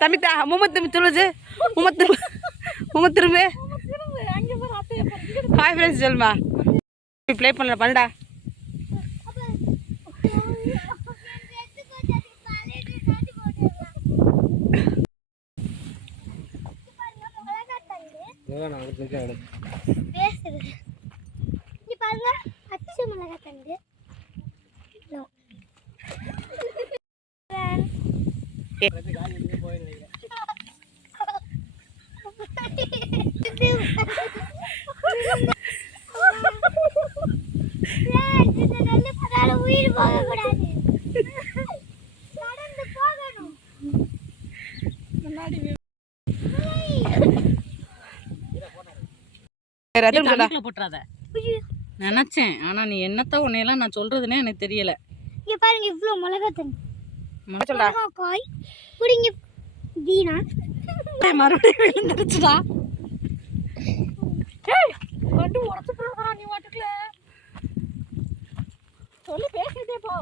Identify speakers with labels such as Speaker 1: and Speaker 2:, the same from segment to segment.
Speaker 1: தம்பி தா முகமது திரும்பி சொல்லுச்சு திரும்ப முகமது திரும்ப. ஹாய் ஃப்ரெண்ட்ஸ் சொல்லுமா. ப்ளே பண்ணல பண்ணுடா.
Speaker 2: பாருங்க தண்டு No. உயிர் போகக்கூடாது. நடந்து போகணும்.
Speaker 3: நினச்சேன். ஆனால் நீ என்னத்த உன்னையெல்லாம் நான் சொல்கிறதுனே எனக்கு தெரியல.
Speaker 2: இங்க பாருங்க இவ்ளோ மிளகாய் தண்டு
Speaker 3: ம-
Speaker 1: சொல்டா
Speaker 2: காய். புடிங்க. தீனா
Speaker 3: மறுபடியும் விழுந்துருச்சுடா. கண்டு உடச்சு போடுறா நீ வாட்டுக்குல சொல்லு பேசிட்டே போ.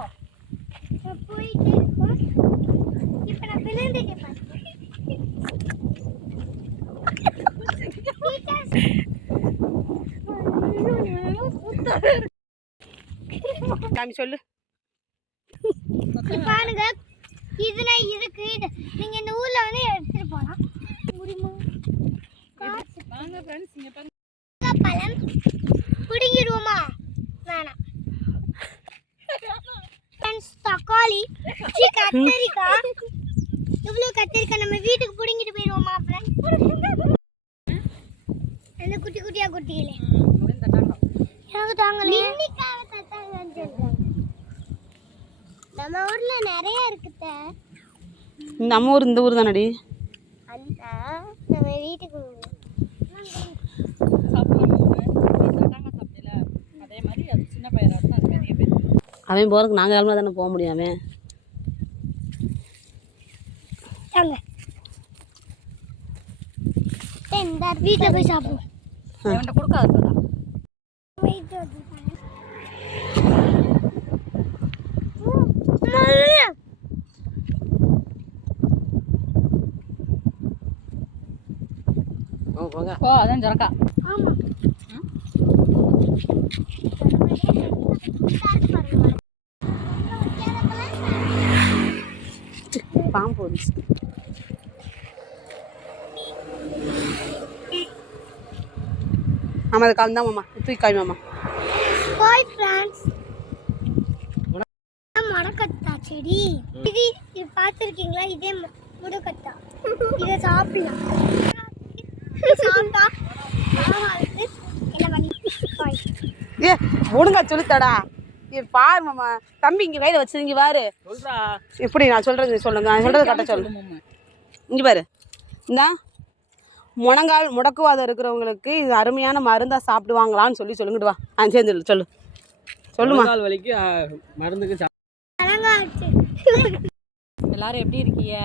Speaker 2: போயிட்டே இப்ப நான் விழுந்துட்டேன்
Speaker 1: சாமி சொல்லு.
Speaker 2: பாருங்க. இதுனா இருக்கு இது நீங்க இந்த ஊர்ல வந்து எடுத்துட்டு போலாம் முடியுமா காசு
Speaker 3: வாங்க ஃப்ரெண்ட்ஸ் இங்கே பாருங்க
Speaker 2: பழம் பிடுங்கிடுவோமா வேணாம் ஃப்ரெண்ட்ஸ் தக்காளி கத்தரிக்காய் இவ்வளோ கத்தரிக்காய் நம்ம வீட்டுக்கு பிடுங்கிட்டு போயிடுவோமா ஃப்ரெண்ட்ஸ் அந்த குட்டி குட்டியா குட்டிகளே.
Speaker 3: முடிந்தாங்க
Speaker 2: எனக்கு தாங்கல. நம்ம ஊர்ல நிறைய இருக்குத.
Speaker 1: நம்ம ஊர் இந்த ஊர் தானடி?
Speaker 2: அந்த நம்ம வீட்டுக்கு
Speaker 3: சாப்பிடலாம் சாப்பிடல அதே மாதிரி அது சின்ன பயிராக தான் அது பெரிய பயிர்
Speaker 1: அவன் போகிறதுக்கு நாங்கள் கிளம்புனா தானே போக முடியும் அவன்?
Speaker 2: வீட்டில் போய் சாப்பிடுவோம்
Speaker 3: அவன்கிட்ட கொடுக்காததான்
Speaker 1: போங்க.
Speaker 3: ஓ அதான் ஜரக்கா
Speaker 2: ஆமா.
Speaker 1: பாம்பு வந்துச்சு. ஆமாம் அது கலந்தா மாமா. தூக்கி காய் மாமா.
Speaker 2: ஹாய் ஃப்ரெண்ட்ஸ் மடக்கத்தா செடி? இது இது பார்த்துருக்கீங்களா? இதே முடக்கத்தா. இதை சாப்பிடலாம். சாப்பிட்டா
Speaker 1: ஏ ஒழுங்கா சொல்லித்தடா. ஏ பாரு மாமா தம்பி இங்கே கையில் வச்சு இங்கே பாரு.
Speaker 3: சொல்றா.
Speaker 1: எப்படி நான் சொல்கிறது சொல்லுங்க நான் சொல்கிறது கரெக்டாக சொல்லு. இங்கே பாரு. இந்தா முழங்கால் முடக்குவாதம் இருக்கிறவங்களுக்கு இது அருமையான மருந்தாக சாப்பிடுவாங்களான்னு சொல்லி சொல்லுங்கிட்டு வா. ஆ சேர்ந்து சொல்லு சொல்லு. சொல்லுமா.
Speaker 4: வலிக்கு மருந்துக்கு
Speaker 3: எல்லாரும் எப்படி இருக்கீங்க?